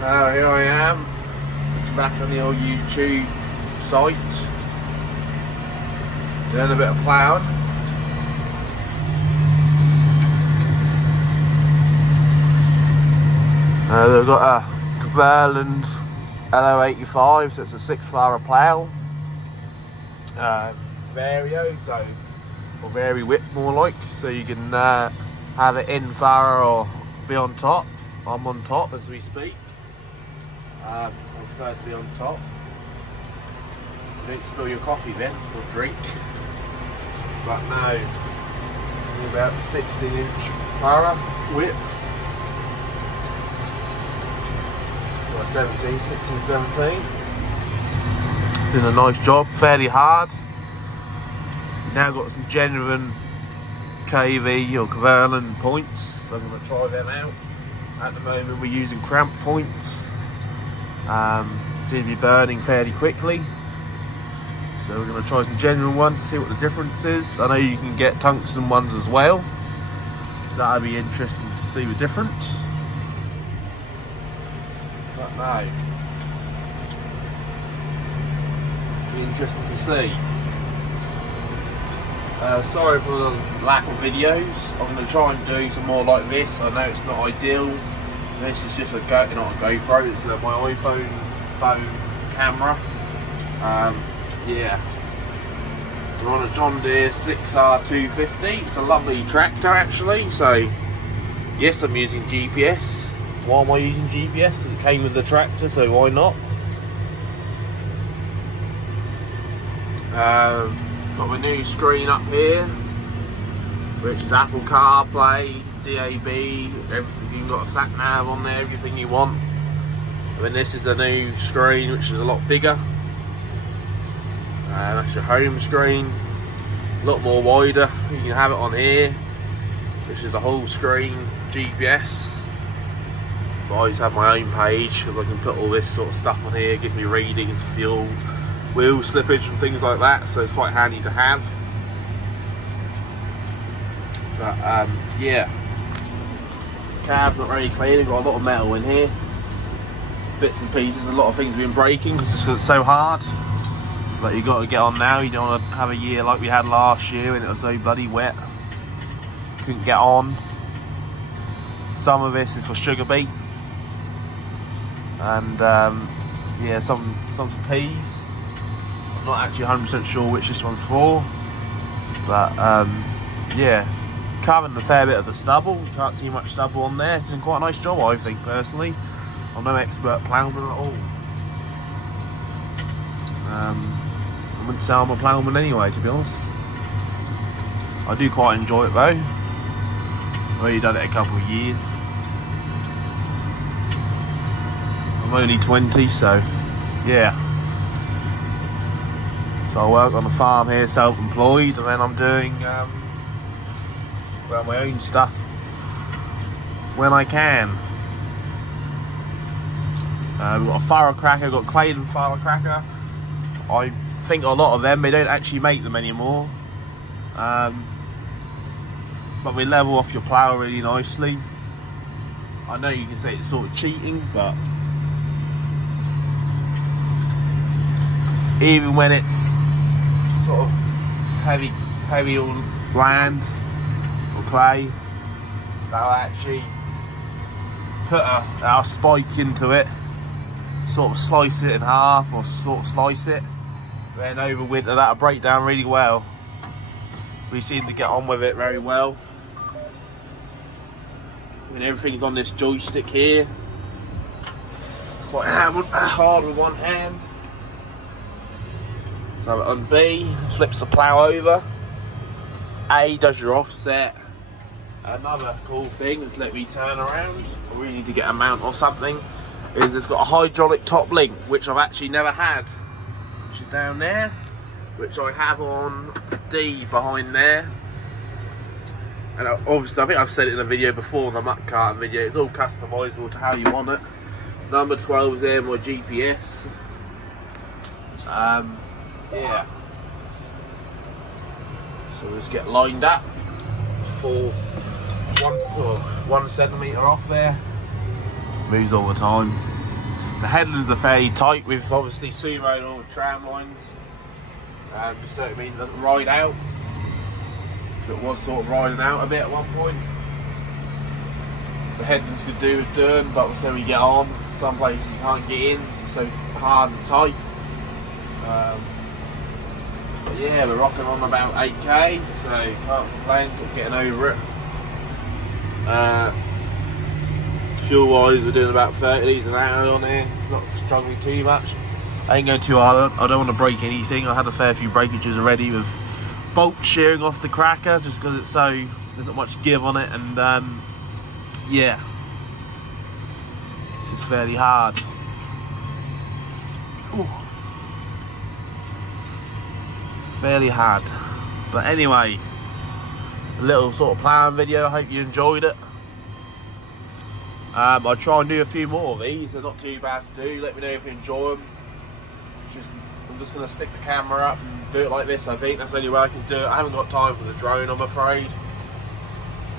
Here I am, back on the old YouTube site, doing a bit of ploughing. They've got a Verland LO85, so it's a 6 furrow plough. Vario, or vary width more like, so you can have it in furrow or be on top. I'm on top as we speak. I prefer to be on top. You don't spill your coffee then, or drink. But no, about 16-inch furrow width. Or 16, 17. Doing a nice job, fairly hard. Now got some genuine KV or Verland points, so I'm going to try them out. At the moment we're using cramp points. Seem to be burning fairly quickly. So we're going to try some genuine ones to see what the difference is. I know you can get tungsten ones as well. That'll be interesting to see the difference. But no. Be interesting to see. Sorry for the lack of videos. I'm going to try and do some more like this. I know it's not ideal. This is just not a GoPro, it's my iPhone phone camera. Yeah. We're on a John Deere 6R250. It's a lovely tractor actually. So, yes, I'm using GPS. Why am I using GPS? Because it came with the tractor, so why not? It's got my new screen up here, which is Apple CarPlay, DAB, everything. You've got a sat nav on there, everything you want. And then this is the new screen, which is a lot bigger. That's your home screen, a lot more wider. You can have it on here, which is the whole screen GPS. But I always have my own page because I can put all this sort of stuff on here. It gives me readings, fuel, wheel slippage and things like that, so it's quite handy to have. But yeah, cab's not very clean, got a lot of metal in here, bits and pieces. A lot of things have been breaking because it's so hard, but you got to get on now. You don't want to have a year like we had last year when it was so bloody wet, couldn't get on. Some of this is for sugar beet and yeah, some peas. I'm not actually 100% sure which this one's for, but yeah, covering a fair bit of the stubble. You can't see much stubble on there. It's doing quite a nice job, I think, personally. I'm no expert ploughman at all. I wouldn't say I'm a ploughman anyway, to be honest. I do quite enjoy it though. I've only done it a couple of years. I'm only 20, so yeah. So I work on a farm here, self-employed, and then I'm doing well, my own stuff when I can. We've got a furrow cracker, got Claydon furrow cracker. I think a lot of them, they don't actually make them anymore. But we level off your plough really nicely. I know you can say it's sort of cheating, but even when it's sort of heavy on land or clay, they'll actually put our spike into it, sort of slice it in half or sort of slice it, then over winter that'll break down really well. We seem to get on with it very well. I mean, everything's on this joystick here. It's quite hard with one hand. So on B, flips the plough over. A does your offset. Another cool thing that's let me turn around, I really need to get a mount or something, is it's got a hydraulic top link, which I've actually never had, which is down there, which I have on D behind there. And obviously, I think I've said it in a video before, the muck carting video, it's all customisable to how you want it. Number 12 is there, my GPS. Yeah. So we'll just get lined up for 1 centimetre off there. Moves all the time. The headlands are fairly tight with obviously sumo or tram lines, just so it means it doesn't ride out, because it was sort of riding out a bit at one point. The headlands could do with doing, but so we get on. Some places you can't get in, it's so hard and tight. But yeah, we're rocking on about 8k, so can't complain, sort of getting over it. Fuel wise, we're doing about 30 litres an hour on here, not struggling too much. I ain't going too hard, I don't want to break anything. I had a fair few breakages already with bolts shearing off the cracker, just because it's so, there's not much give on it, and yeah, this is fairly hard. Ooh. Fairly hard, but anyway, a little sort of ploughing video. I hope you enjoyed it. I'll try and do a few more of these. They're not too bad to do. Let me know if you enjoy them. I'm just going to stick the camera up and do it like this. I think that's the only way I can do it. I haven't got time for the drone, I'm afraid.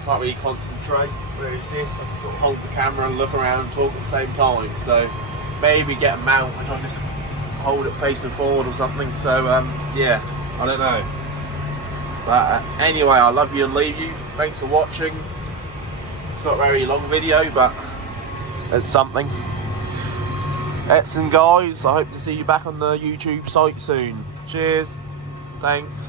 Can't really concentrate. Whereas this, I can sort of hold the camera and look around and talk at the same time. So maybe get a mount and try and just hold it facing forward or something. So yeah, I don't know. But anyway, I love you and leave you. Thanks for watching. It's not a very long video, but it's something. Excellent guys, I hope to see you back on the YouTube site soon. Cheers, thanks.